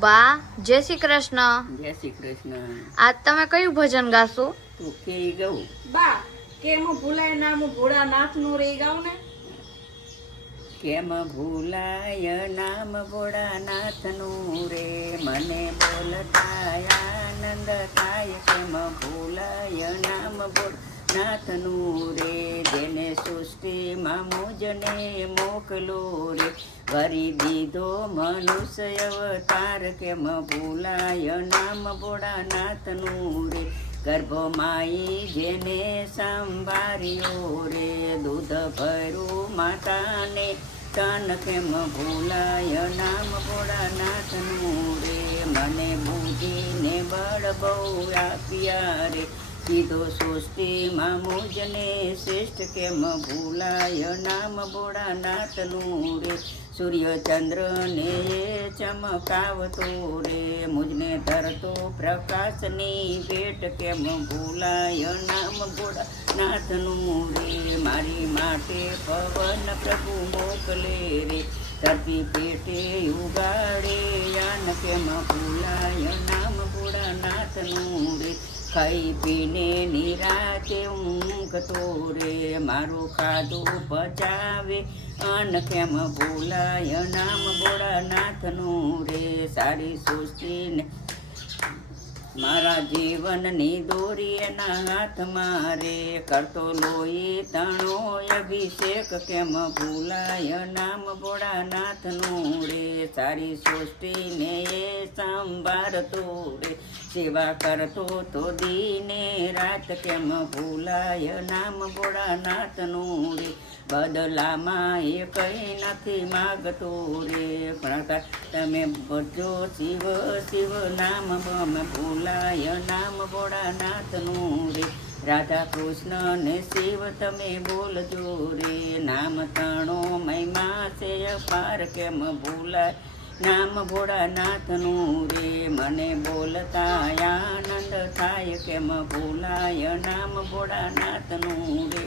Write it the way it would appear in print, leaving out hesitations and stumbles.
બા જય શ્રી કૃષ્ણ. જય શ્રી કૃષ્ણ. આજ તમે કયું ભજન ગાશો? તું કે ગઉ બા કેમ ભૂલાય નામ ભોળા નાથ નું રે ગાવ ને. કેમ ભૂલાય નામ ભોળાનાથનું રે, મને બોલતા આનંદ થાય. કેમ ભૂલાય નામ ભોળાનાથનું રે, જેને સૃષ્ટિમાં મુજને મોકલો રે, ભરી દીધો મનુષ્ય અવતાર. કેમ ભૂલાય નામ ભોળાનાથનું રે, ગર્ભમાઈ જેને સંભાર્યો રે, દૂધ ભર્યું માતાને તન. કેમ ભૂલાય નામ ભોળાનાથનું રે, મને બુદ્ધિને બળ બહુ આપ્યા રે, કીધો સૃષ્ટિમાં મુજને શ્રેષ્ઠ. કેમ ભૂલાય નામ ભોળાનાથનું રે, સૂર્ય ચંદ્રને ચમકાવતો રે, મુજને ધરતો પ્રકાશની ભેટ. કેમ ભૂલાય નામ ભોળાનાથનું રે, મારી માટે પવન પ્રભુ મોકલે રે, ધરતી પેટે ઉગાડે યાન. કેમ ભૂલાય નામ ભોળાનાથનું રે, ખાઈ પીને નિરાતે ઊંઘતો રે, મારું ખાધું પચાવે અન્ન. કેમ ભૂલાય નામ ભોળાનાથનું રે, સારી સૃષ્ટિને મારા જીવનની દોરી એના હાથમાં રે, કરતો લોહી તણો અભિષેક. કેમ ભૂલાય નામ ભોળાનાથનું રે, સારી સૃષ્ટિને એ સંભાળતો રે, સેવા કરતો તો દીને રાત. કેમ ભૂલાય નામ ભોળાનાથનું રે, બદલામાં એ કંઈ નથી માગતો રે, પણ તમે ભજો શિવ શિવ નામ. ભૂલાય નામ ભોળાનાથનું રે, રાધા કૃષ્ણ ને શિવ તમે બોલજો રે, નામ તણો મહિમા છે અપાર. કેમ ભૂલાય નામ ભોળાનાથનું રે, મને બોલતા આનંદ થાય. કેમ ભૂલાય નામ ભોળાનાથનું રે.